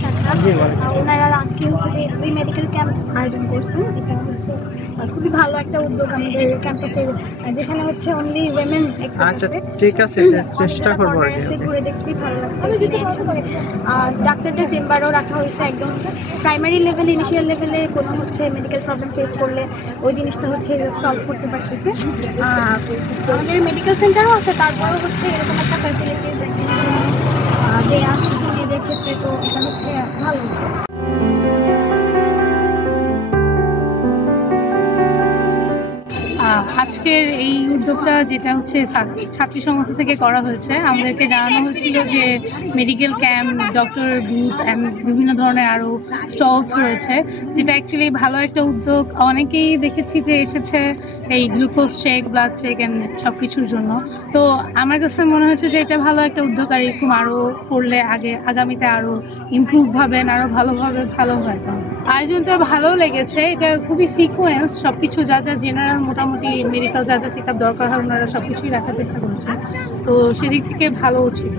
শাখা। ওনারা আজকে হচ্ছে যে ফ্রি মেডিকেল ক্যাম্প আয়োজন করছেন। এখানে হচ্ছে খুবই ভালো একটা উদ্যোগ আমাদের ক্যাম্পাসের, যেখানে হচ্ছে অনলি উইমেন অ্যাক্সেস আছে। ঠিক আছে, চেষ্টা করবো। ঘুরে দেখছি, ভালো লাগছে। একসাথে ডাক্তারদের চেম্বারও রাখা হয়েছে, একদম প্রাইমারি লেভেল, ইনিশিয়াল লেভেলে কোনো হচ্ছে মেডিকেল প্রবলেম ফেস করলে ওই জিনিসটা হচ্ছে সলভ করতে পারতেছে। আমাদের মেডিকেল সেন্টারও আছে, তারপরেও হচ্ছে এরকম একটা ফ্যাসিলিটিস দেওয়া মেয়েদের ক্ষেত্রে, তো এটা হচ্ছে ভালো। আজকের এই উদ্যোগটা যেটা হচ্ছে ছাত্রী সংস্থা থেকে করা হয়েছে, আমাদেরকে জানানো হয়েছিল যে medical camp, doctor booth and বিভিন্ন ধরনের আরও স্টলস রয়েছে, যেটা অ্যাকচুয়ালি ভালো একটা উদ্যোগ। অনেকেই দেখেছি যে এসেছে এই glucose check, blood check and সব কিছুর জন্য। তো আমার কাছে মনে হচ্ছে যে এটা ভালো একটা উদ্যোগ, আর এরকম আরও করলে আগামীতে আরও ইমপ্রুভ হবেন, আরও ভালো হয়। আয়োজনটা ভালো লেগেছে, এটা খুবই সিকোয়েন্স, সব কিছু যা যা জেনারেল মোটামুটি মেডিকেল যা যা চেক আপ দরকার হয় ওনারা সব কিছুই রাখার চেষ্টা করেছে, তো সেদিক থেকে ভালো ছিল।